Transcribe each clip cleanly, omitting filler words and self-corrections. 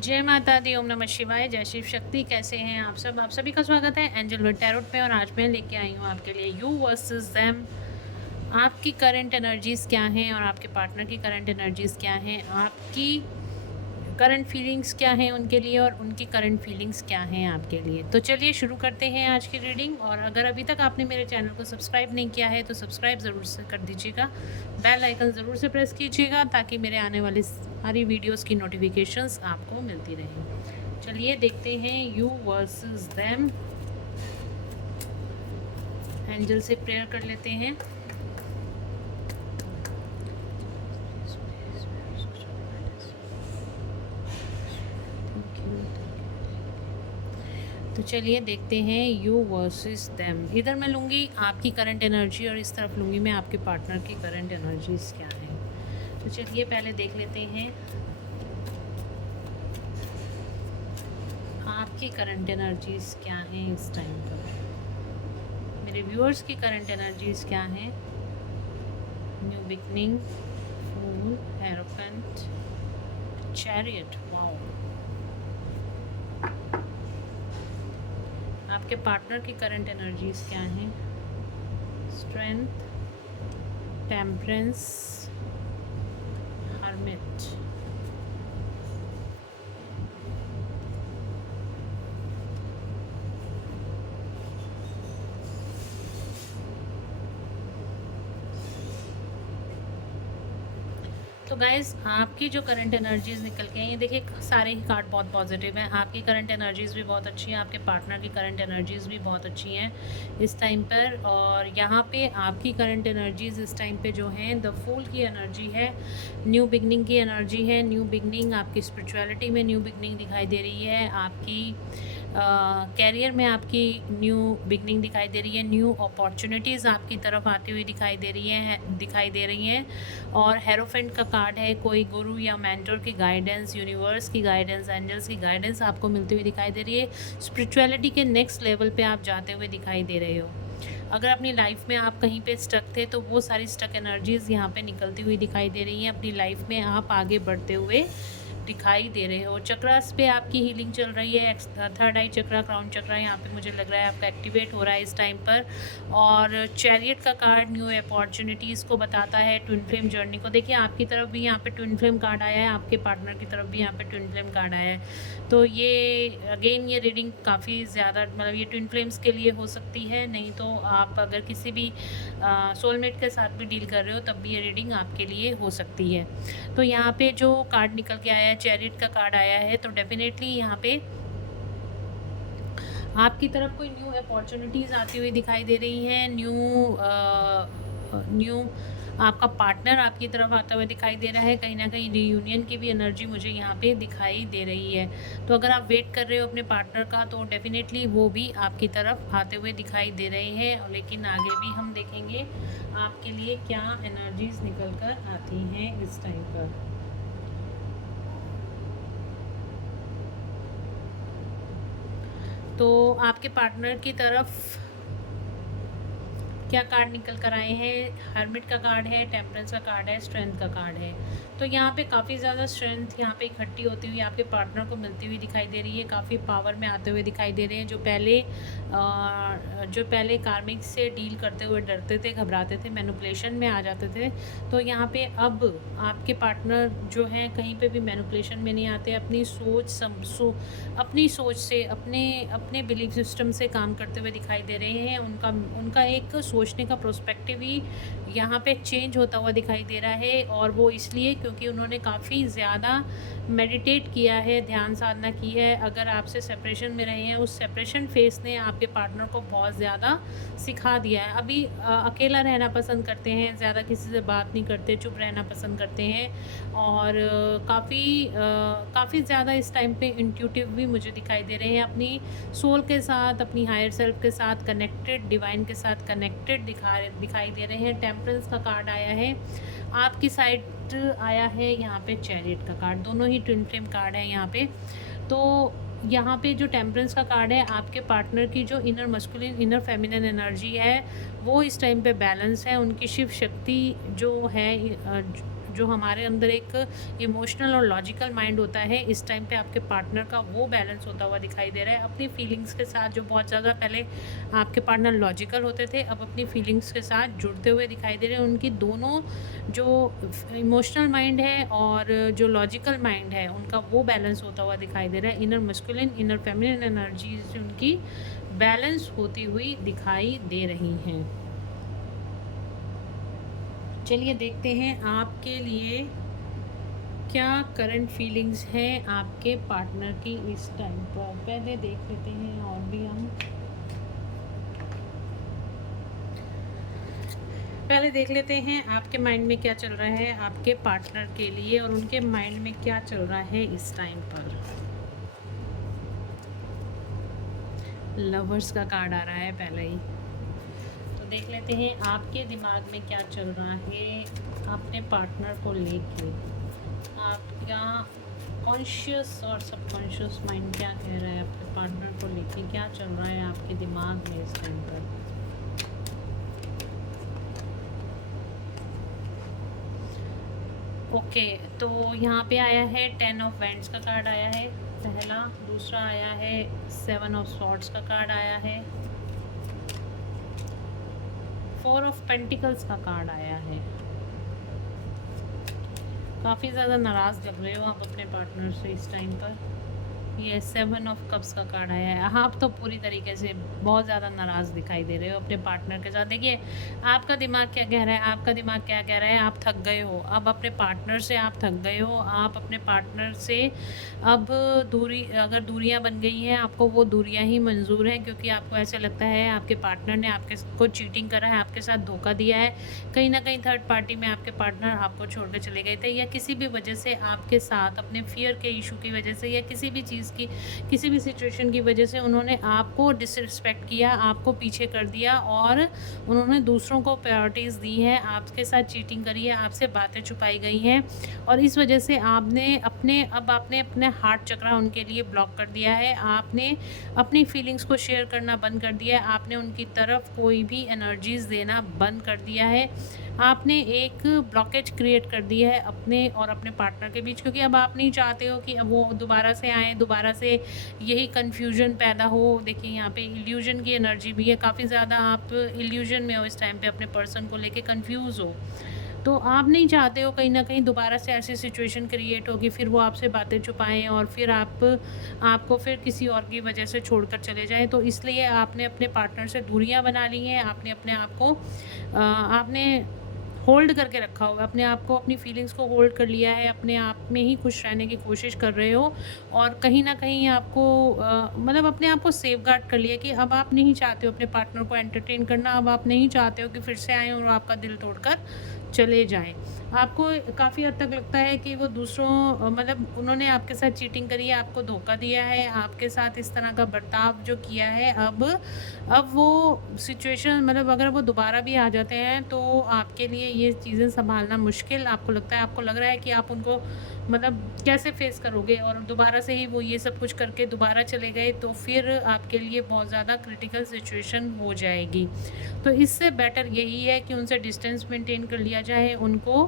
जय माता दी, ओम नमः शिवाय, जय शिव शक्ति। कैसे हैं आप सब? आप सभी का स्वागत है एंजल वर्ड टैरोट पे। और आज मैं लेके आई हूँ आपके लिए यू वर्सेस देम। आपकी करंट एनर्जीज क्या हैं और आपके पार्टनर की करंट एनर्जीज क्या हैं, आपकी करंट फीलिंग्स क्या हैं उनके लिए और उनकी करंट फीलिंग्स क्या हैं आपके लिए। तो चलिए शुरू करते हैं आज की रीडिंग। और अगर अभी तक आपने मेरे चैनल को सब्सक्राइब नहीं किया है तो सब्सक्राइब ज़रूर से कर दीजिएगा, बेल आइकन ज़रूर से प्रेस कीजिएगा ताकि मेरे आने वाली सारी वीडियोस की नोटिफिकेशंस आपको मिलती रहें। चलिए देखते हैं यू वर्सेस देम। एंजल से प्रेयर कर लेते हैं। तो चलिए देखते हैं यू वर्सेस देम। इधर मैं लूँगी आपकी करंट एनर्जी और इस तरफ लूँगी मैं आपके पार्टनर की करंट एनर्जीज क्या है। तो चलिए पहले देख लेते हैं आपकी करंट एनर्जीज क्या हैं इस टाइम पर। मेरे व्यूअर्स की करंट एनर्जीज क्या हैं। न्यू बिगनिंग, फूल, एरोफेंट, चैरियट। वाओ। आपके पार्टनर की करंट एनर्जीज क्या हैं। Strength, temperance, hermit. तो गाइज़ आपकी जो करंट एनर्जीज़ निकल के हैं, ये देखिए सारे ही कार्ड बहुत पॉजिटिव हैं। आपकी करंट एनर्जीज़ भी बहुत अच्छी हैं, आपके पार्टनर की करंट एनर्जीज़ भी बहुत अच्छी हैं इस टाइम पर। और यहाँ पे आपकी करंट एनर्जीज़ इस टाइम पे जो हैं, द फूल की एनर्जी है, न्यू बिगनिंग की एनर्जी है। न्यू बिगनिंग, आपकी स्पिरिचुअलिटी में न्यू बिगनिंग दिखाई दे रही है। आपकी कैरियर में आपकी न्यू बिगनिंग दिखाई दे रही है। न्यू अपॉर्चुनिटीज़ आपकी तरफ आती हुई दिखाई दे रही हैं। और हेरोफेंट का कार्ड है, कोई गुरु या मेंटर की गाइडेंस, यूनिवर्स की गाइडेंस, एंजल्स की गाइडेंस आपको मिलती हुई दिखाई दे रही है। स्पिरिचुअलिटी के नेक्स्ट लेवल पे आप जाते हुए दिखाई दे रहे हो। अगर अपनी लाइफ में आप कहीं पे स्टक थे तो वो सारी स्टक एनर्जीज़ यहाँ पे निकलती हुई दिखाई दे रही हैं। अपनी लाइफ में आप आगे बढ़ते हुए दिखाई दे रहे हो। चक्रास पे आपकी हीलिंग चल रही है। थर्ड आई चक्रा, क्राउन चक्रा यहाँ पे मुझे लग रहा है आपका एक्टिवेट हो रहा है इस टाइम पर। और चैरियट का कार्ड न्यू अपॉर्चुनिटीज़ को बताता है, ट्विन फ्लेम जर्नी को। देखिए आपकी तरफ भी यहाँ पे ट्विन फ्लेम कार्ड आया है, आपके पार्टनर की तरफ भी यहाँ पे ट्विन फ्लेम कार्ड आया है। तो ये अगेन ये रीडिंग काफ़ी ज़्यादा, मतलब ये ट्विन फ्लेम्स के लिए हो सकती है, नहीं तो आप अगर किसी भी सोलमेट के साथ भी डील कर रहे हो तब भी ये रीडिंग आपके लिए हो सकती है। तो यहाँ पे जो कार्ड निकल के आया है, चैरिट का कार्ड आया है, तो डेफिनेटली यहाँ पे आपकी तरफ कोई न्यू अपॉर्चुनिटीज़ आती हुई दिखाई दे रही हैं। न्यू आपका पार्टनर आपकी तरफ आता हुआ दिखाई दे रहा है। कहीं ना कहीं रीयूनियन की भी एनर्जी मुझे यहाँ पे दिखाई दे रही है। तो अगर आप वेट कर रहे हो अपने पार्टनर का तो डेफिनेटली वो भी आपकी तरफ आते हुए दिखाई दे रहे हैं। लेकिन आगे भी हम देखेंगे आपके लिए क्या एनर्जीज निकल कर आती हैं इस टाइम पर। तो आपके पार्टनर की तरफ क्या कार्ड निकल कर आए हैं। हर्मिट का कार्ड है, टेम्परेंस का कार्ड है, स्ट्रेंथ का कार्ड है। तो यहाँ पे काफ़ी ज़्यादा स्ट्रेंथ यहाँ पे इकट्ठी होती हुई आपके पार्टनर को मिलती हुई दिखाई दे रही है। काफ़ी पावर में आते हुए दिखाई दे रहे हैं। जो पहले कार्मिक से डील करते हुए डरते थे, घबराते थे, मैनिपुलेशन में आ जाते थे, तो यहाँ पे अब आपके पार्टनर जो हैं कहीं पे भी मैनिपुलेशन में नहीं आते। अपनी सोच से, अपने बिलीफ सिस्टम से काम करते हुए दिखाई दे रहे हैं। उनका एक सोचने का प्रोस्पेक्टिव ही यहाँ पे चेंज होता हुआ दिखाई दे रहा है। और वो इसलिए क्योंकि उन्होंने काफ़ी ज़्यादा मेडिटेट किया है, ध्यान साधना की है। अगर आपसे सेपरेशन में रहे हैं, उस सेपरेशन फेस ने आपके पार्टनर को बहुत ज़्यादा सिखा दिया है। अभी अकेला रहना पसंद करते हैं, ज़्यादा किसी से बात नहीं करते, चुप रहना पसंद करते हैं। और काफ़ी ज़्यादा इस टाइम पे इंट्यूटिव भी मुझे दिखाई दे रहे हैं। अपनी सोल के साथ, अपनी हायर सेल्फ के साथ कनेक्टेड, डिवाइन के साथ कनेक्टेड दिखाई दे रहे हैं। टेम्परेंस का कार्ड आया है, आपकी साइड आया है यहाँ पे चैरिट का कार्ड। दोनों ही ट्विन फ्लेम कार्ड है यहाँ पे। तो यहाँ पे जो टेम्परेंस का कार्ड है, आपके पार्टनर की जो inner masculine, inner feminine energy है वो इस टाइम पे बैलेंस है। उनकी शिव शक्ति जो है जो हमारे अंदर एक इमोशनल और लॉजिकल माइंड होता है, इस टाइम पे आपके पार्टनर का वो बैलेंस होता हुआ दिखाई दे रहा है अपनी फीलिंग्स के साथ। जो बहुत ज़्यादा पहले आपके पार्टनर लॉजिकल होते थे, अब अपनी फीलिंग्स के साथ जुड़ते हुए दिखाई दे रहे हैं। उनकी दोनों जो इमोशनल माइंड है और जो लॉजिकल माइंड है, उनका वो बैलेंस होता हुआ दिखाई दे रहा है। Inner masculine, inner feminine energies उनकी बैलेंस होती हुई दिखाई दे रही हैं। चलिए देखते हैं आपके लिए क्या करंट फीलिंग्स हैं आपके पार्टनर की इस टाइम पर। पहले देख लेते हैं और भी हम पहले देख लेते हैं आपके माइंड में क्या चल रहा है आपके पार्टनर के लिए, और उनके माइंड में क्या चल रहा है इस टाइम पर। लवर्स का कार्ड आ रहा है पहले ही, तो देख लेते हैं आपके दिमाग में क्या चल रहा है अपने पार्टनर को लेके। आपका कॉन्शियस और सबकॉन्शियस माइंड क्या कह रहा है अपने पार्टनर को लेके, क्या चल रहा है आपके दिमाग में इस टाइम पर। ओके, तो यहाँ पे आया है 10 ऑफ वैंड्स का कार्ड आया है पहला, दूसरा आया है 7 ऑफ स्वॉर्ड्स का कार्ड आया है, 4 ऑफ पेंटिकल्स का कार्ड आया है। काफ़ी ज़्यादा नाराज़ लग रहे हो आप अपने पार्टनर से इस टाइम पर। ये 7 ऑफ कप्स का कार्ड आया है। आप तो पूरी तरीके से बहुत ज़्यादा नाराज़ दिखाई दे रहे हो अपने पार्टनर के साथ। देखिए आपका दिमाग क्या कह रहा है, आपका दिमाग क्या कह रहा है, आप थक गए हो अब अपने पार्टनर से, आप थक गए हो। आप अपने पार्टनर से अब अगर दूरियां बन गई हैं, आपको वो दूरियां ही मंजूर हैं, क्योंकि आपको ऐसा लगता है आपके पार्टनर ने आपके को चीटिंग करा है, आपके साथ धोखा दिया है। कहीं ना कहीं थर्ड पार्टी में आपके पार्टनर आपको छोड़ कर चले गए थे, या किसी भी वजह से आपके साथ अपने फियर के इशू की वजह से, या किसी भी चीज़ की, किसी भी सिचुएशन की वजह से उन्होंने आपको डिसरिस्पेक्ट किया, आपको पीछे कर दिया, और उन्होंने दूसरों को प्रायोरिटीज़ दी है, आपके साथ चीटिंग करी है, आपसे बातें छुपाई गई हैं, और इस वजह से आपने अपने हार्ट चक्रा उनके लिए ब्लॉक कर दिया है। आपने अपनी फीलिंग्स को शेयर करना बंद कर दिया है, आपने उनकी तरफ कोई भी एनर्जीज़ देना बंद कर दिया है। आपने एक ब्लॉकेज क्रिएट कर दी है अपने और अपने पार्टनर के बीच, क्योंकि अब आप नहीं चाहते हो कि वो दोबारा से आएँ, दोबारा से यही कन्फ्यूजन पैदा हो। देखिए यहाँ पे इल्यूजन की एनर्जी भी है, काफ़ी ज़्यादा आप इल्यूजन में हो इस टाइम पे, अपने पर्सन को लेके कंफ्यूज हो। तो आप नहीं चाहते हो कहीं ना कहीं दोबारा से ऐसी सिचुएशन क्रिएट होगी, फिर वो आपसे बातें छुपाएं और फिर आपको फिर किसी और की वजह से छोड़कर चले जाएं। तो इसलिए आपने अपने पार्टनर से दूरियां बना ली हैं, आपने अपने आप को आपने होल्ड करके रखा होगा, अपने आप को, अपनी फीलिंग्स को होल्ड कर लिया है, अपने आप में ही खुश रहने की कोशिश कर रहे हो, और कहीं ना कहीं आपको मतलब अपने आप को सेफ गार्ड कर लिया कि अब आप नहीं चाहते हो अपने पार्टनर को एंटरटेन करना, अब आप नहीं चाहते हो कि फिर से आएँ और आपका दिल तोड़कर चले जाएं। आपको काफ़ी हद तक लगता है कि वो दूसरों मतलब उन्होंने आपके साथ चीटिंग करी है, आपको धोखा दिया है, आपके साथ इस तरह का बर्ताव जो किया है, अब वो सिचुएशन मतलब अगर वो दोबारा भी आ जाते हैं तो आपके लिए ये चीज़ें संभालना मुश्किल आपको लगता है। आपको लग रहा है कि आप उनको मतलब कैसे फेस करोगे, और दोबारा से ही वो ये सब कुछ करके दोबारा चले गए तो फिर आपके लिए बहुत ज़्यादा क्रिटिकल सिचुएशन हो जाएगी। तो इससे बेटर यही है कि उनसे डिस्टेंस मेंटेन कर लिया जाए, उनको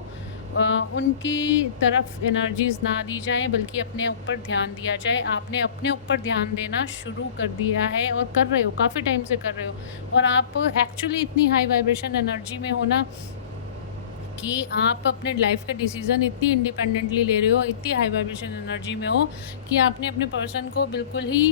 उनकी तरफ एनर्जीज़ ना दी जाएँ, बल्कि अपने ऊपर ध्यान दिया जाए। आपने अपने ऊपर ध्यान देना शुरू कर दिया है और कर रहे हो, काफ़ी टाइम से कर रहे हो, और आप एक्चुअली इतनी हाई वाइब्रेशन एनर्जी में हो ना कि आप अपने लाइफ के डिसीज़न इतनी इंडिपेंडेंटली ले रहे हो, इतनी हाई वाइब्रेशन एनर्जी में हो कि आपने अपने पर्सन को बिल्कुल ही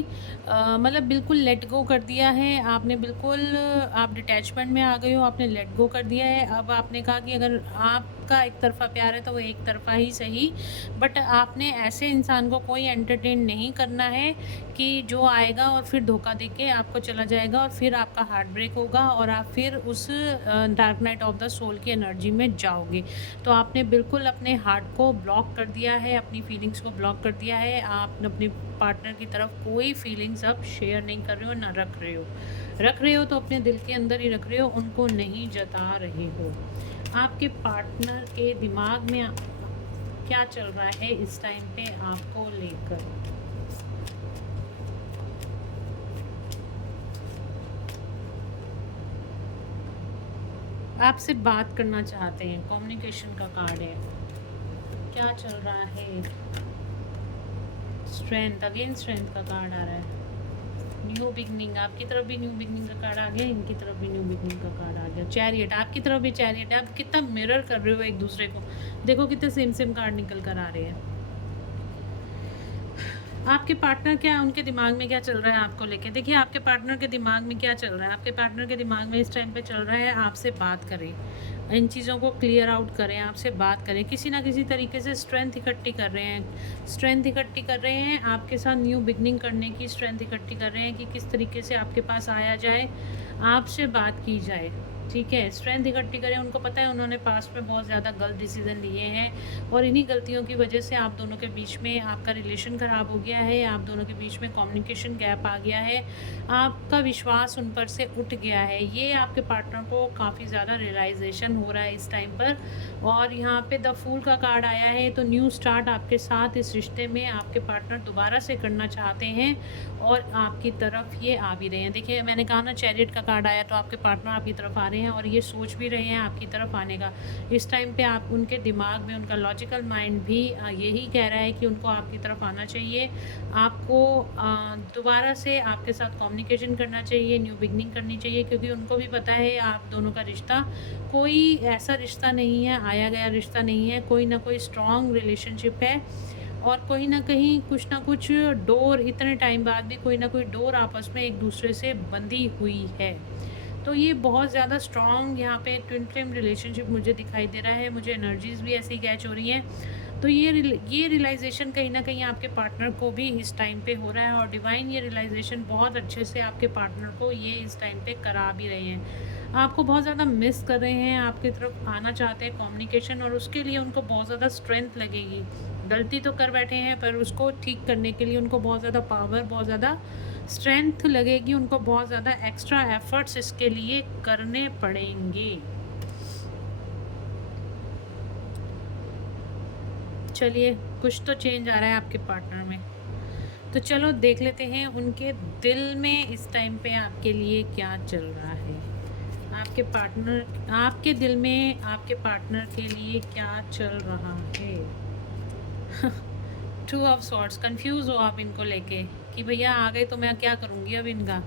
मतलब बिल्कुल लेट गो कर दिया है। आपने बिल्कुल आप डिटैचमेंट में आ गए हो, आपने लेट गो कर दिया है। अब आपने कहा कि अगर आपका एक तरफ़ा प्यार है तो वो एक तरफ़ा ही सही, बट आपने ऐसे इंसान को कोई एंटरटेन नहीं करना है कि जो आएगा और फिर धोखा देके आपको चला जाएगा, और फिर आपका हार्ट ब्रेक होगा और आप फिर उस dark night of the soul की एनर्जी में जाओगे। तो आपने बिल्कुल अपने हार्ट को ब्लॉक कर दिया है, अपनी फीलिंग्स को ब्लॉक कर दिया है। आप अपने पार्टनर की तरफ कोई फीलिंग्स अब शेयर नहीं कर रहे हो, ना रख रहे हो तो अपने दिल के अंदर ही रख रहे हो, उनको नहीं जता रहे हो। आपके पार्टनर के दिमाग में क्या चल रहा है इस टाइम पे आपको लेकर। आपसे बात करना चाहते हैं, कम्युनिकेशन का कार्ड है। क्या चल रहा है। स्ट्रेंथ, अगेन स्ट्रेंथ का कार्ड आ रहा है। न्यू बिगनिंग, आपकी तरफ भी न्यू बिगनिंग का कार्ड आ गया, इनकी तरफ भी न्यू बिगनिंग का कार्ड आ गया। चैरियट, आपकी तरफ भी चैरियट है। आप कितना मिरर कर रहे हो एक दूसरे को, देखो कितने सेम सेम कार्ड निकल कर आ रहे हैं। आपके पार्टनर क्या, उनके दिमाग में क्या चल रहा है आपको लेके। देखिए आपके पार्टनर के दिमाग में क्या चल रहा है। आपके पार्टनर के दिमाग में इस टाइम पे चल रहा है आपसे बात करें, इन चीज़ों को क्लियर आउट करें, आपसे बात करें, किसी ना किसी तरीके से स्ट्रेंथ इकट्ठी कर रहे हैं, स्ट्रेंथ इकट्ठी कर रहे हैं आपके साथ न्यू बिगनिंग करने की, स्ट्रेंथ इकट्ठी कर रहे हैं कि किस तरीके से आपके पास आया जाए, आपसे बात की जाए। ठीक है, स्ट्रेंथ इकट्ठी करें। उनको पता है उन्होंने पास्ट में बहुत ज़्यादा गलत डिसीजन लिए हैं और इन्हीं गलतियों की वजह से आप दोनों के बीच में आपका रिलेशन ख़राब हो गया है, आप दोनों के बीच में कम्युनिकेशन गैप आ गया है, आपका विश्वास उन पर से उठ गया है। ये आपके पार्टनर को काफ़ी ज़्यादा रियलाइजेशन हो रहा है इस टाइम पर। और यहाँ पे द फूल का कार्ड आया है, तो न्यू स्टार्ट आपके साथ इस रिश्ते में आपके पार्टनर दोबारा से करना चाहते हैं और आपकी तरफ ये आ भी रहे हैं। देखिए मैंने कहा ना चैरियट का कार्ड आया, तो आपके पार्टनर आपकी तरफ आ रहे हैं और ये सोच भी रहे हैं आपकी तरफ आने का। इस टाइम पे आप उनके दिमाग में, उनका लॉजिकल माइंड भी यही कह रहा है कि उनको आपकी तरफ आना चाहिए, आपको दोबारा से आपके साथ कम्युनिकेशन करना चाहिए, न्यू बिगनिंग करनी चाहिए, क्योंकि उनको भी पता है आप दोनों का रिश्ता कोई ऐसा रिश्ता नहीं है, आया गया रिश्ता नहीं है, कोई ना कोई स्ट्रॉन्ग रिलेशनशिप है और कोई ना कहीं कुछ ना कुछ डोर, इतने टाइम बाद भी कोई ना कोई डोर आपस में एक दूसरे से बंधी हुई है। तो ये बहुत ज़्यादा स्ट्रॉन्ग यहाँ पे ट्विन फ्लेम रिलेशनशिप मुझे दिखाई दे रहा है, मुझे एनर्जीज़ भी ऐसी कैच हो रही हैं। तो ये रियलाइजेशन कहीं ना कहीं आपके पार्टनर को भी इस टाइम पे हो रहा है और डिवाइन ये रियलाइजेशन बहुत अच्छे से आपके पार्टनर को ये इस टाइम पे करा भी रहे हैं। आपको बहुत ज़्यादा मिस कर रहे हैं, आपकी तरफ आना चाहते हैं कम्युनिकेशन, और उसके लिए उनको बहुत ज़्यादा स्ट्रेंथ लगेगी। गलती तो कर बैठे हैं पर उसको ठीक करने के लिए उनको बहुत ज़्यादा पावर, बहुत ज़्यादा स्ट्रेंथ लगेगी, उनको बहुत ज़्यादा एक्स्ट्रा एफर्ट्स इसके लिए करने पड़ेंगे। चलिए कुछ तो चेंज आ रहा है आपके पार्टनर में, तो चलो देख लेते हैं उनके दिल में इस टाइम पे आपके लिए क्या चल रहा है। आपके पार्टनर, आपके दिल में आपके पार्टनर के लिए क्या चल रहा है। टू ऑफ सॉर्ट्स, कंफ्यूज हो आप इनको लेके कि भैया आ गए तो मैं क्या करूँगी अब इनका।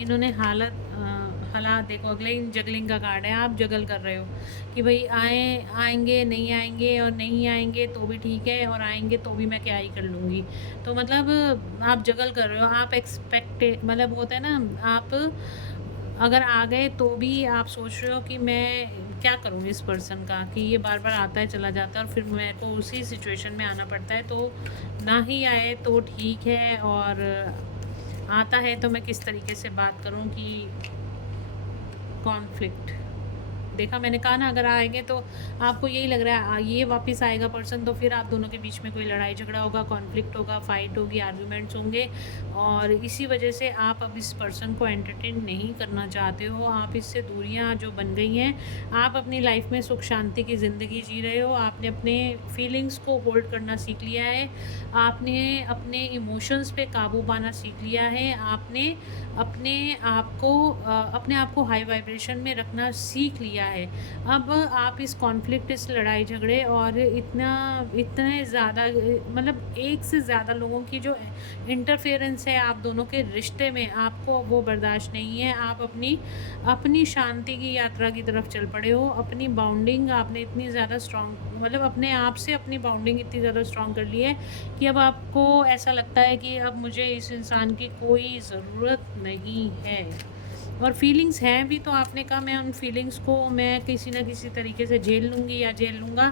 इन्होंने हालात देखो, अगले जगलिंग का कार्ड है, आप जगल कर रहे हो कि भाई आएंगे नहीं आएंगे, और नहीं आएंगे तो भी ठीक है, और आएंगे तो भी मैं क्या ही कर लूँगी। तो मतलब आप जगल कर रहे हो, आप मतलब होता है ना, आप अगर आ गए तो भी आप सोच रहे हो कि मैं क्या करूँ इस पर्सन का, कि ये बार बार आता है चला जाता है और फिर मेरे को उसी सिचुएशन में आना पड़ता है। तो ना ही आए तो ठीक है, और आता है तो मैं किस तरीके से बात करूं कि कॉन्फ्लिक्ट। देखा, मैंने कहा ना अगर आएंगे तो आपको यही लग रहा है ये वापस आएगा पर्सन, तो फिर आप दोनों के बीच में कोई लड़ाई झगड़ा होगा, कॉन्फ्लिक्ट होगा, फाइट होगी, आर्गुमेंट्स होंगे, और इसी वजह से आप अब इस पर्सन को एंटरटेन नहीं करना चाहते हो। आप इससे दूरियां जो बन गई हैं, आप अपनी लाइफ में सुख शांति की ज़िंदगी जी रहे हो, आपने अपने फीलिंग्स को होल्ड करना सीख लिया है, आपने अपने इमोशंस पे काबू पाना सीख लिया है, आपने अपने आप को हाई वाइब्रेशन में रखना सीख लिया है। अब आप इस कॉन्फ्लिक्ट, इस लड़ाई झगड़े और इतने ज़्यादा, मतलब एक से ज़्यादा लोगों की जो इंटरफेरेंस है आप दोनों के रिश्ते में, आपको वो बर्दाश्त नहीं है। आप अपनी शांति की यात्रा की तरफ चल पड़े हो। अपनी बाउंडिंग आपने इतनी ज़्यादा स्ट्रॉन्ग, मतलब अपने आप से अपनी बाउंडिंग इतनी ज़्यादा स्ट्रॉन्ग कर ली है कि अब आपको ऐसा लगता है कि अब मुझे इस इंसान की कोई ज़रूरत नहीं है। और फीलिंग्स हैं भी, तो आपने कहा मैं उन फीलिंग्स को मैं किसी ना किसी तरीके से झेल लूँगी या झेल लूँगा,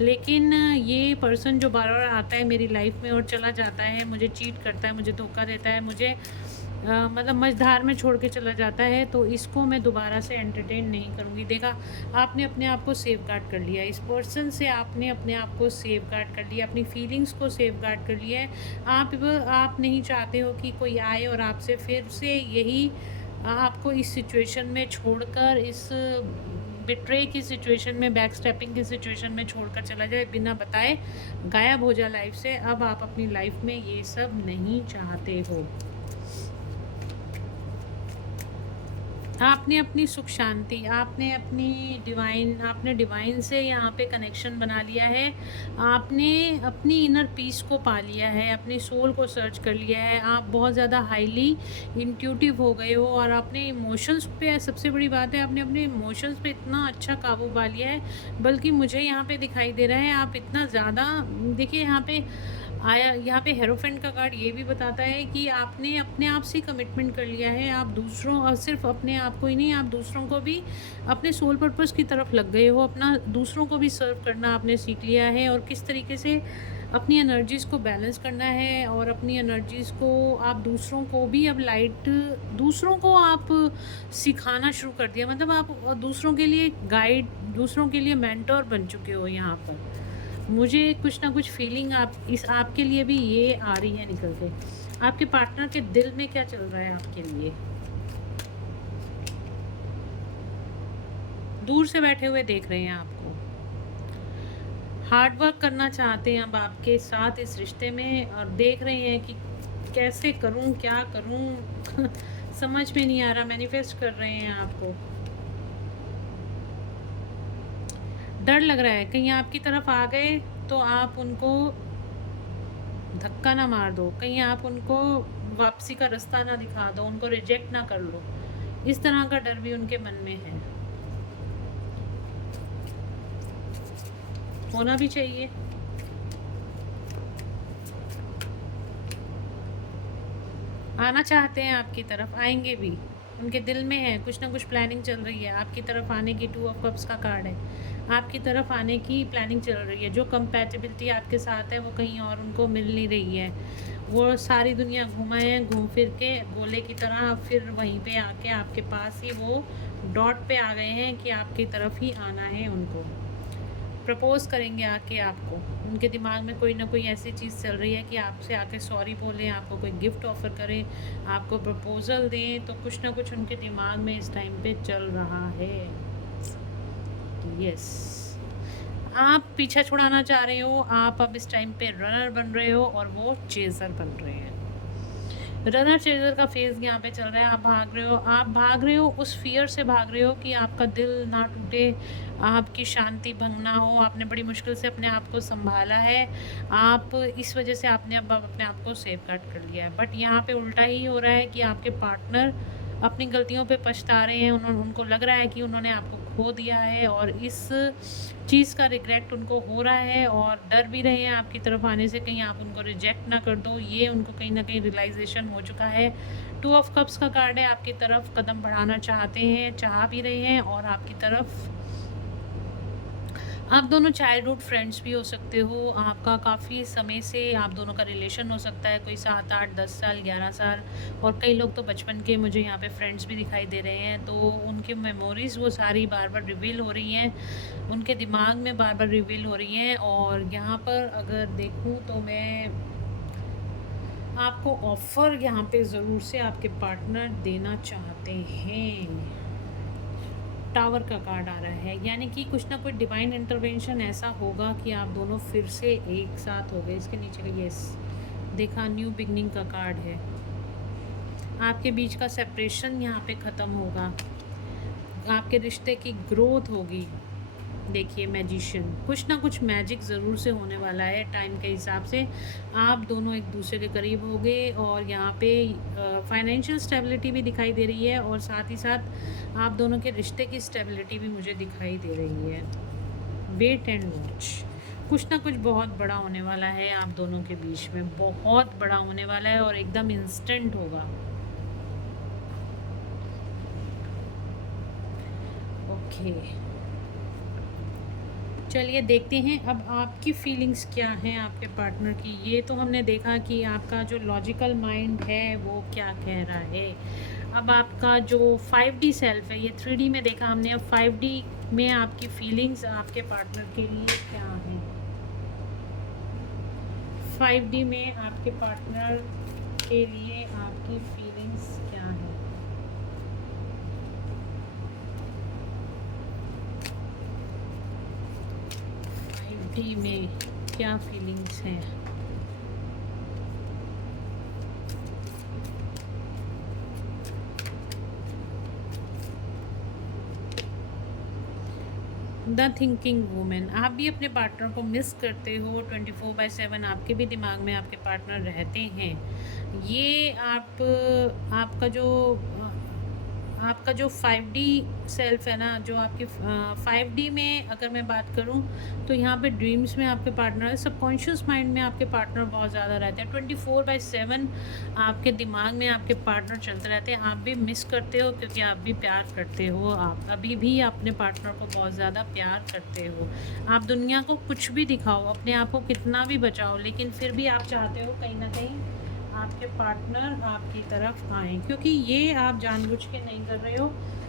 लेकिन ये पर्सन जो बार बार आता है मेरी लाइफ में और चला जाता है, मुझे चीट करता है, मुझे धोखा देता है, मुझे मतलब मझधार में छोड़ के चला जाता है, तो इसको मैं दोबारा से एंटरटेन नहीं करूँगी। देखा, आपने अपने आप को सेव गार्ड कर लिया, इस पर्सन से आपने अपने आप को सेव गार्ड कर लिया, अपनी फीलिंग्स को सेव गार्ड कर लिया है। आप नहीं चाहते हो कि कोई आए और आपसे फिर से यही आपको इस सिचुएशन में छोड़कर, इस बिट्रे की सिचुएशन में, बैक स्टेपिंग की सिचुएशन में छोड़कर चला जाए, बिना बताए गायब हो जाए लाइफ से। अब आप अपनी लाइफ में ये सब नहीं चाहते हो। आपने अपनी सुख शांति, आपने डिवाइन से यहाँ पे कनेक्शन बना लिया है। आपने अपनी इनर पीस को पा लिया है, अपनी सोल को सर्च कर लिया है। आप बहुत ज़्यादा हाईली इंट्यूटिव हो गए हो और अपने इमोशंस पे, सबसे बड़ी बात है, आपने अपने इमोशंस पे इतना अच्छा काबू पा लिया है। बल्कि मुझे यहाँ पे दिखाई दे रहा है आप इतना ज़्यादा, देखिए यहाँ पे आया, यहाँ पे हेरोफेंट का कार्ड ये भी बताता है कि आपने अपने आप से कमिटमेंट कर लिया है। आप दूसरों, और सिर्फ अपने आप को ही नहीं, आप दूसरों को भी अपने सोल पर्पस की तरफ लग गए हो। अपना दूसरों को भी सर्व करना आपने सीख लिया है और किस तरीके से अपनी एनर्जीज़ को बैलेंस करना है और अपनी एनर्जीज़ को आप दूसरों को भी अब लाइट, दूसरों को आप सिखाना शुरू कर दिया। मतलब आप दूसरों के लिए गाइड, दूसरों के लिए मेंटर बन चुके हो यहाँ पर। मुझे कुछ ना कुछ फीलिंग आपके लिए भी ये आ रही है निकल के। आपके पार्टनर के दिल में क्या चल रहा है आपके लिए? दूर से बैठे हुए देख रहे हैं आपको। हार्ड वर्क करना चाहते हैं अब आपके साथ इस रिश्ते में और देख रहे हैं कि कैसे करूं, क्या करूं समझ में नहीं आ रहा। मैनिफेस्ट कर रहे हैं आपको। डर लग रहा है कहीं आपकी तरफ आ गए तो आप उनको धक्का ना मार दो, कहीं आप उनको वापसी का रास्ता ना दिखा दो, उनको रिजेक्ट ना कर लो। इस तरह का डर भी उनके मन में है, होना भी चाहिए। आना चाहते हैं आपकी तरफ, आएंगे भी, उनके दिल में है, कुछ ना कुछ प्लानिंग चल रही है आपकी तरफ आने की। 2 ऑफ कप्स का कार्ड है, आपकी तरफ आने की प्लानिंग चल रही है। जो कंपैटिबिलिटी आपके साथ है वो कहीं और उनको मिल नहीं रही है। वो सारी दुनिया घुमाए हैं, घूम फिर के गोले की तरह, फिर वहीं पे आके आपके पास ही वो डॉट पे आ गए हैं कि आपकी तरफ ही आना है उनको। प्रपोज़ करेंगे आके आपको। उनके दिमाग में कोई ना कोई ऐसी चीज़ चल रही है कि आपसे आके सॉरी बोलें, आपको कोई गिफ्ट ऑफ़र करें, आपको प्रपोज़ल दें, तो कुछ ना कुछ उनके दिमाग में इस टाइम पे चल रहा है। यस, आप पीछा छुड़ाना चाह रहे हो, आप अब इस टाइम पे रनर बन रहे हो और वो चेज़र बन रहे हैं। रनर चेजर का फेज़ यहाँ पे चल रहा है। आप भाग रहे हो, आप भाग रहे हो, उस फ़ियर से भाग रहे हो कि आपका दिल ना टूटे, आपकी शांति भंग ना हो। आपने बड़ी मुश्किल से अपने आप को सँभाला है। आप इस वज़ह से आपने अब अपने आप को सेफ़गार्ड कर लिया है। बट यहाँ पे उल्टा ही हो रहा है कि आपके पार्टनर अपनी गलतियों पे पछता रहे हैं। उनको लग रहा है कि उन्होंने आपको खो दिया है और इस चीज़ का रिग्रेट उनको हो रहा है और डर भी रहे हैं आपकी तरफ आने से, कहीं आप उनको रिजेक्ट ना कर दो। ये उनको कहीं न कहीं रियलाइज़ेशन हो चुका है। 2 ऑफ कप्स का कार्ड है, आपकी तरफ कदम बढ़ाना चाहते हैं, चाह भी रहे हैं और आपकी तरफ आप दोनों चाइल्डहुड फ्रेंड्स भी हो सकते हो। आपका काफ़ी समय से आप दोनों का रिलेशन हो सकता है, कोई 7, 8, 10 साल, 11 साल, और कई लोग तो बचपन के मुझे यहाँ पे फ्रेंड्स भी दिखाई दे रहे हैं। तो उनकी मेमोरीज़ वो सारी बार-बार रिवील हो रही हैं, उनके दिमाग में बार-बार रिवील हो रही हैं। और यहाँ पर अगर देखूँ तो मैं आपको ऑफ़र यहाँ पे ज़रूर से आपके पार्टनर देना चाहते हैं। टावर का कार्ड आ रहा है, यानी कि कुछ ना कुछ डिवाइन इंटरवेंशन ऐसा होगा कि आप दोनों फिर से एक साथ हो गए। इसके नीचे का यस देखा, न्यू बिगनिंग का कार्ड है। आपके बीच का सेपरेशन यहाँ पे ख़त्म होगा, आपके रिश्ते की ग्रोथ होगी। देखिए मैजिशियन, कुछ ना कुछ मैजिक ज़रूर से होने वाला है। टाइम के हिसाब से आप दोनों एक दूसरे के करीब हो गए और यहाँ पे फाइनेंशियल स्टेबिलिटी भी दिखाई दे रही है और साथ ही साथ आप दोनों के रिश्ते की स्टेबिलिटी भी मुझे दिखाई दे रही है। वेट एंड वॉच, कुछ ना कुछ बहुत बड़ा होने वाला है आप दोनों के बीच में, बहुत बड़ा होने वाला है और एकदम इंस्टेंट होगा। ओके, चलिए देखते हैं अब आपकी फीलिंग्स क्या हैं आपके पार्टनर की। ये तो हमने देखा कि आपका जो लॉजिकल माइंड है वो क्या कह रहा है। अब आपका जो 5D सेल्फ है, ये 3D में देखा हमने, अब 5D में आपकी फीलिंग्स आपके पार्टनर के लिए क्या हैं। 5D में आपके पार्टनर के लिए आपकी फीलिंग्स क्या हैं। में क्या फीलिंग्स हैं। द थिंकिंग वूमेन, आप भी अपने पार्टनर को मिस करते हो। 24/7 आपके भी दिमाग में आपके पार्टनर रहते हैं। ये आपका जो 5D सेल्फ है ना, जो आपकी 5D में अगर मैं बात करूं तो यहाँ पे ड्रीम्स में आपके पार्टनर है, सबकॉन्शियस माइंड में आपके पार्टनर बहुत ज़्यादा रहते हैं। 24/7 आपके दिमाग में आपके पार्टनर चलते रहते हैं। आप भी मिस करते हो क्योंकि आप भी प्यार करते हो, आप अभी भी अपने पार्टनर को बहुत ज़्यादा प्यार करते हो। आप दुनिया को कुछ भी दिखाओ, अपने आप को कितना भी बचाओ, लेकिन फिर भी आप चाहते हो कहीं ना कहीं आपके पार्टनर आपकी तरफ आएँ, क्योंकि ये आप जानबूझ के नहीं कर रहे हो।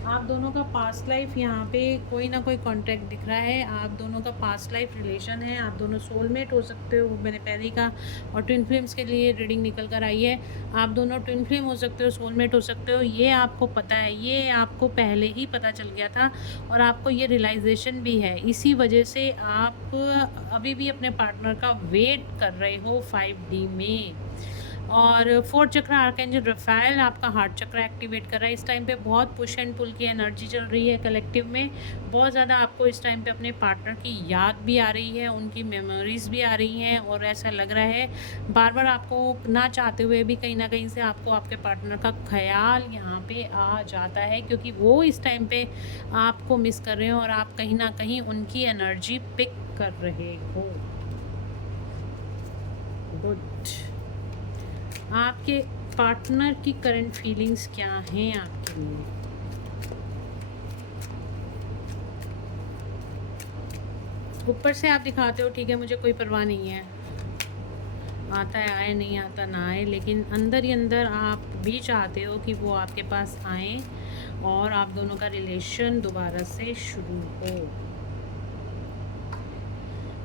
आप दोनों का पास्ट लाइफ यहाँ पे कोई ना कोई कॉन्ट्रैक्ट दिख रहा है। आप दोनों का पास्ट लाइफ रिलेशन है, आप दोनों सोलमेट हो सकते हो, मैंने पहले ही कहा। और ट्विन फ्लेम्स के लिए रीडिंग निकल कर आई है। आप दोनों ट्विन फ्लेम हो सकते हो, सोलमेट हो सकते हो, ये आपको पता है, ये आपको पहले ही पता चल गया था और आपको ये रियलाइजेशन भी है। इसी वजह से आप अभी भी अपने पार्टनर का वेट कर रहे हो 5D में। और 4th चक्र आर्कएंजल रफाएल आपका हार्ट चक्र एक्टिवेट कर रहा है। इस टाइम पे बहुत पुश एंड पुल की एनर्जी चल रही है कलेक्टिव में। बहुत ज़्यादा आपको इस टाइम पे अपने पार्टनर की याद भी आ रही है, उनकी मेमोरीज भी आ रही हैं, और ऐसा लग रहा है बार बार आपको ना चाहते हुए भी कहीं ना कहीं से आपको आपके पार्टनर का ख्याल यहाँ पे आ जाता है, क्योंकि वो इस टाइम पे आपको मिस कर रहे हैं और आप कहीं ना कहीं उनकी एनर्जी पिक कर रहे हो। गुड। आपके पार्टनर की करंट फीलिंग्स क्या हैं आपके लिए? ऊपर से आप दिखाते हो ठीक है, मुझे कोई परवाह नहीं है, आता है आए, नहीं आता ना आए, लेकिन अंदर ही अंदर आप भी चाहते हो कि वो आपके पास आए और आप दोनों का रिलेशन दोबारा से शुरू हो।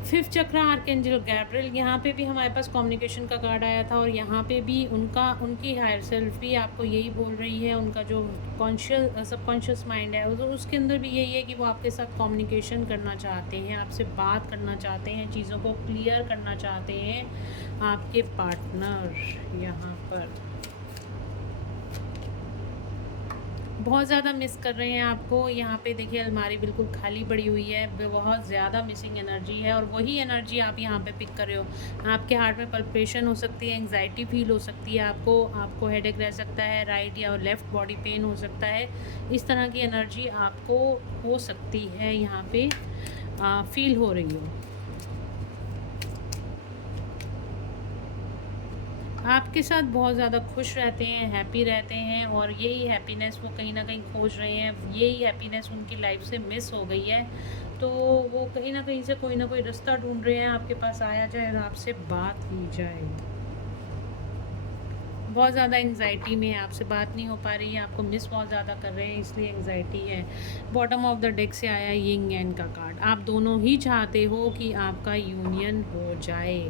5th चक्र आर्कएंजल गैब्रियल, यहाँ पे भी हमारे पास कम्युनिकेशन का कार्ड आया था और यहाँ पे भी उनकी हायर सेल्फ भी आपको यही बोल रही है। उनका जो सबकॉन्शियस माइंड है उसके अंदर भी यही है कि वो आपके साथ कम्युनिकेशन करना चाहते हैं, आपसे बात करना चाहते हैं, चीज़ों को क्लियर करना चाहते हैं आपके पार्टनर। यहाँ पर बहुत ज़्यादा मिस कर रहे हैं आपको। यहाँ पे देखिए अलमारी बिल्कुल खाली पड़ी हुई है, बहुत ज़्यादा मिसिंग एनर्जी है, और वही एनर्जी आप यहाँ पे पिक कर रहे हो। आपके हार्ट में पल्पेशन हो सकती है, एंग्जाइटी फील हो सकती है, आपको हेडेक रह सकता है, राइट या लेफ़्ट बॉडी पेन हो सकता है। इस तरह की एनर्जी आपको हो सकती है यहाँ पे फील हो रही हो। आपके साथ बहुत ज़्यादा खुश रहते हैं, हैप्पी रहते हैं, और यही हैप्पीनेस वो कहीं ना कहीं खोज रहे हैं। यही हैप्पीनेस उनकी लाइफ से मिस हो गई है, तो वो कहीं ना कहीं से कोई ना कोई रास्ता ढूंढ रहे हैं आपके पास आया जाए और आपसे बात की जाए। बहुत ज़्यादा एंग्जाइटी में है, आपसे बात नहीं हो पा रही है, आपको मिस बहुत ज़्यादा कर रहे हैं, इसलिए एंग्जाइटी है। बॉटम ऑफ द डेक से आया यिंग एंड का कार्ड। आप दोनों ही चाहते हो कि आपका यूनियन हो जाए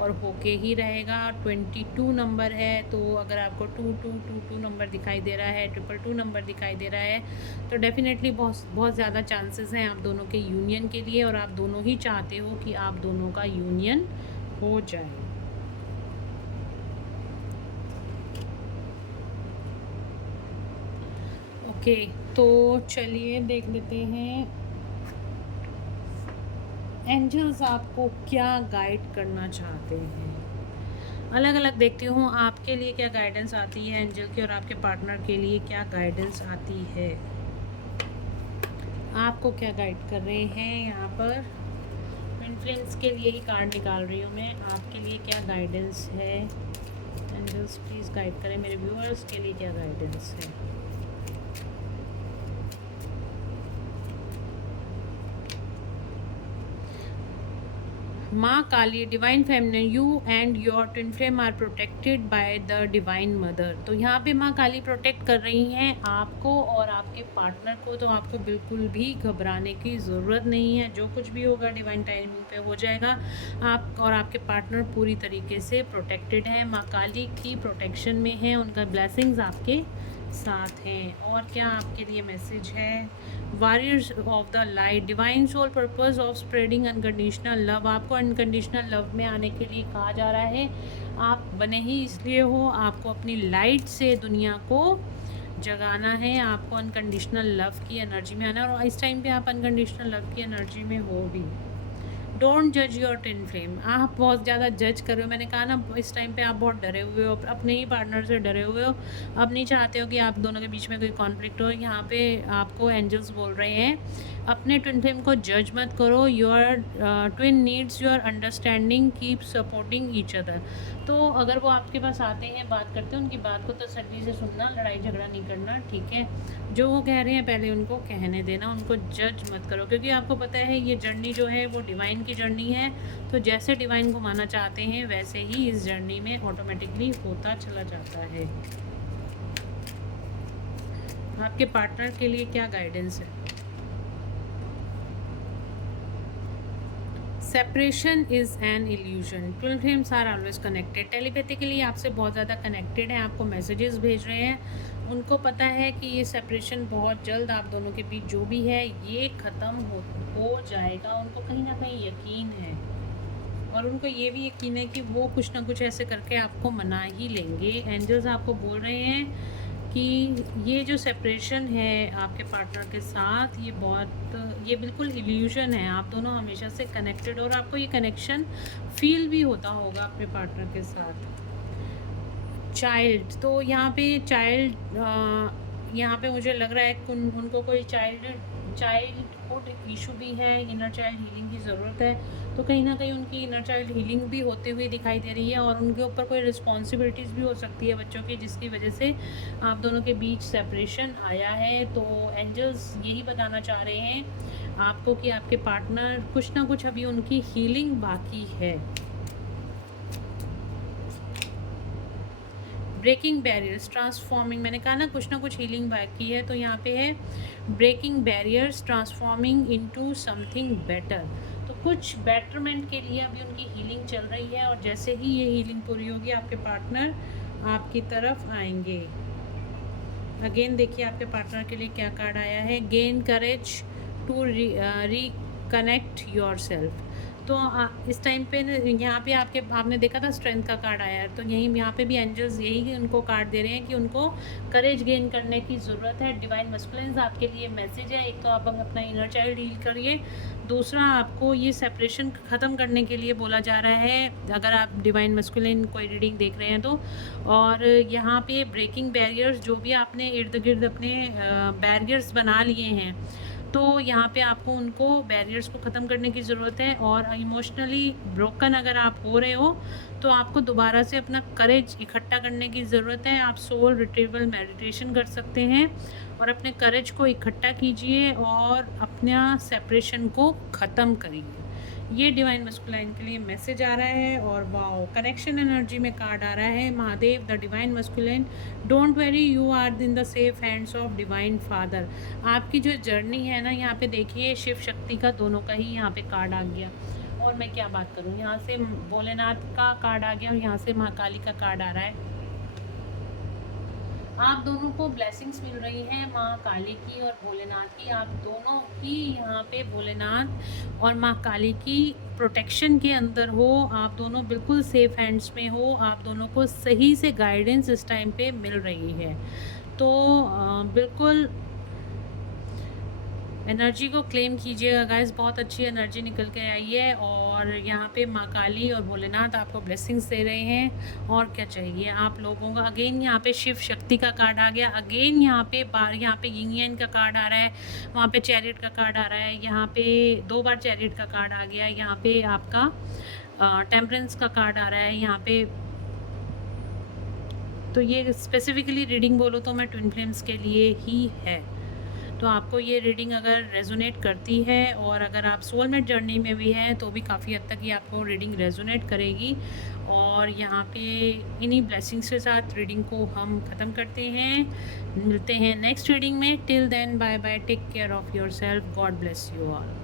और होके ही रहेगा। 22 नंबर है, तो अगर आपको 2222 नंबर दिखाई दे रहा है, 222 नंबर दिखाई दे रहा है, तो डेफिनेटली बहुत ज़्यादा चांसेस हैं आप दोनों के यूनियन के लिए, और आप दोनों ही चाहते हो कि आप दोनों का यूनियन हो जाए। ओके, तो चलिए देख लेते हैं एंजल्स आपको क्या गाइड करना चाहते हैं। अलग अलग देखती हूँ आपके लिए क्या गाइडेंस आती है एंजल की, और आपके पार्टनर के लिए क्या गाइडेंस आती है। आपको क्या गाइड कर रहे हैं यहाँ पर। इन्फ्लुएंस के लिए ही कार्ड निकाल रही हूँ मैं। आपके लिए क्या गाइडेंस है एंजल्स, प्लीज़ गाइड करें मेरे व्यूअर्स के लिए क्या गाइडेंस है। माँ Kali, divine feminine, you and your twin flame are protected by the divine mother. तो यहाँ पे माँ काली प्रोटेक्ट कर रही हैं आपको और आपके पार्टनर को, तो आपको बिल्कुल भी घबराने की ज़रूरत नहीं है। जो कुछ भी होगा डिवाइन टाइमिंग पे हो जाएगा। आप और आपके पार्टनर पूरी तरीके से प्रोटेक्टेड हैं, माँ काली की प्रोटेक्शन में हैं, उनका ब्लेसिंग्स आपके साथ हैं। और क्या आपके लिए मैसेज है। Warriors of the light, divine soul purpose of spreading unconditional love. आपको अनकंडीशनल लव में आने के लिए कहा जा रहा है। आप बने ही इसलिए हो, आपको अपनी लाइट से दुनिया को जगाना है, आपको अनकंडीशनल लव की एनर्जी में आना है और इस टाइम पे आप अनकंडीशनल लव की एनर्जी में हो भी। डोंट जज योर ट्विन फ्लेम। आप बहुत ज़्यादा जज कर रहे हो, मैंने कहा ना इस टाइम पे आप बहुत डरे हुए हो, अपने ही पार्टनर से डरे हुए हो, अब नहीं चाहते हो कि आप दोनों के बीच में कोई कॉन्फ्लिक्ट हो। यहाँ पे आपको एंजल्स बोल रहे हैं अपने ट्विन फ्लेम को जज मत करो, your twin needs your understanding, keep supporting each other. तो अगर वो आपके पास आते हैं, बात करते हैं, उनकी बात को तसल्ली से सुनना, लड़ाई झगड़ा नहीं करना, ठीक है। जो वो कह रहे हैं पहले उनको कहने देना, उनको जज मत करो, क्योंकि आपको पता है ये जर्नी जो है वो डिवाइन की जर्नी है। तो जैसे डिवाइन को माना चाहते हैं वैसे ही इस जर्नी में ऑटोमेटिकली होता चला जाता है। आपके पार्टनर के लिए क्या गाइडेंस है? Separation is an illusion, twin flames are always connected. Telepathically आपसे बहुत ज़्यादा कनेक्टेड हैं, आपको मैसेजेस भेज रहे हैं। उनको पता है कि ये सेपरेशन बहुत जल्द आप दोनों के बीच जो भी है ये ख़त्म हो जाएगा, उनको कहीं ना कहीं यकीन है। और उनको ये भी यकीन है कि वो कुछ ना कुछ ऐसे करके आपको मना ही लेंगे। एंजल्स आपको बोल रहे हैं कि ये जो सेपरेशन है आपके पार्टनर के साथ, ये बिल्कुल इल्यूजन है। आप दोनों हमेशा से कनेक्टेड और आपको ये कनेक्शन फील भी होता होगा अपने पार्टनर के साथ। चाइल्ड, तो यहाँ पे चाइल्ड, यहाँ पे मुझे लग रहा है कि उनको कोई चाइल्डहुड इशू भी है, इनर चाइल्ड हीलिंग की ज़रूरत है। तो कहीं ना कहीं उनकी इनर चाइल्ड हीलिंग भी होते हुए दिखाई दे रही है और उनके ऊपर कोई रिस्पॉन्सिबिलिटीज़ भी हो सकती है बच्चों की, जिसकी वजह से आप दोनों के बीच सेपरेशन आया है। तो एंजल्स यही बताना चाह रहे हैं आपको कि आपके पार्टनर कुछ ना कुछ अभी उनकी हीलिंग बाकी है। ब्रेकिंग बैरियर्स, ट्रांसफॉर्मिंग, मैंने कहा ना कुछ हीलिंग बाकी है। तो यहाँ पे है breaking barriers, transforming into something better. तो कुछ बेटरमेंट के लिए अभी उनकी हीलिंग चल रही है और जैसे ही ये हीलिंग पूरी होगी आपके पार्टनर आपकी तरफ आएंगे। अगेन देखिए आपके पार्टनर के लिए क्या कार्ड आया है, gain courage to reconnect your self. तो इस टाइम पे यहाँ पे आपने देखा था स्ट्रेंथ का कार्ड आया है, तो यहाँ पे भी एंजल्स यही उनको कार्ड दे रहे हैं कि उनको करेज गेन करने की ज़रूरत है। डिवाइन मस्कुलिन्स आपके लिए मैसेज है, एक तो आप अपना इनर चाइल्ड हील करिए, दूसरा आपको ये सेपरेशन ख़त्म करने के लिए बोला जा रहा है अगर आप डिवाइन मस्कुलिन कोई रीडिंग देख रहे हैं तो। और यहाँ पे ब्रेकिंग बैरियर्स, जो भी आपने इर्द गिर्द अपने बैरियर्स बना लिए हैं, तो यहाँ पे आपको उनको बैरियर्स को ख़त्म करने की ज़रूरत है। और इमोशनली ब्रोकन अगर आप हो रहे हो तो आपको दोबारा से अपना करेज इकट्ठा करने की ज़रूरत है। आप सोल रिट्रीवल मेडिटेशन कर सकते हैं और अपने करेज को इकट्ठा कीजिए और अपना सेपरेशन को ख़त्म करिए। ये डिवाइन मस्कुलाइन के लिए मैसेज आ रहा है। और वाओ, कनेक्शन एनर्जी में कार्ड आ रहा है Mahadev the divine masculine, don't worry, you are in the safe hands of divine father. आपकी जो जर्नी है ना, यहाँ पे देखिए शिव शक्ति का दोनों का ही यहाँ पे कार्ड आ गया। और मैं क्या बात करूँ, यहाँ से भोलेनाथ का कार्ड आ गया और यहाँ से महाकाली का कार्ड आ रहा है। आप दोनों को ब्लेसिंग्स मिल रही हैं माँ काली की और भोलेनाथ की। आप दोनों की यहाँ पे भोलेनाथ और माँ काली की प्रोटेक्शन के अंदर हो, आप दोनों बिल्कुल सेफ हैंड्स में हो, आप दोनों को सही से गाइडेंस इस टाइम पे मिल रही है। तो बिल्कुल एनर्जी को क्लेम कीजिएगा गाइस, बहुत अच्छी एनर्जी निकल के आई है। और यहाँ पे माँ काली और भोलेनाथ आपको ब्लेसिंग्स दे रहे हैं। और क्या चाहिए आप लोगों का। अगेन यहाँ पे शिव शक्ति का कार्ड आ गया, अगेन यहाँ पे यिंग यांग का कार्ड आ रहा है, वहाँ पे चैरियट का कार्ड आ रहा है, यहाँ पे 2 बार चैरियट का कार्ड आ गया, यहाँ पे आपका टेम्परेंस का कार्ड आ रहा है यहाँ पे। तो ये स्पेसिफिकली रीडिंग बोलो तो मैं ट्विन फ्लेम्स के लिए ही है। तो आपको ये रीडिंग अगर रेजोनेट करती है और अगर आप सोलमेट जर्नी में भी हैं तो भी काफ़ी हद तक ये आपको रीडिंग रेजोनेट करेगी। और यहाँ पे इन्हीं ब्लेसिंग्स के साथ रीडिंग को हम ख़त्म करते हैं। मिलते हैं नेक्स्ट रीडिंग में। Till then bye bye, take care of yourself, god bless you all.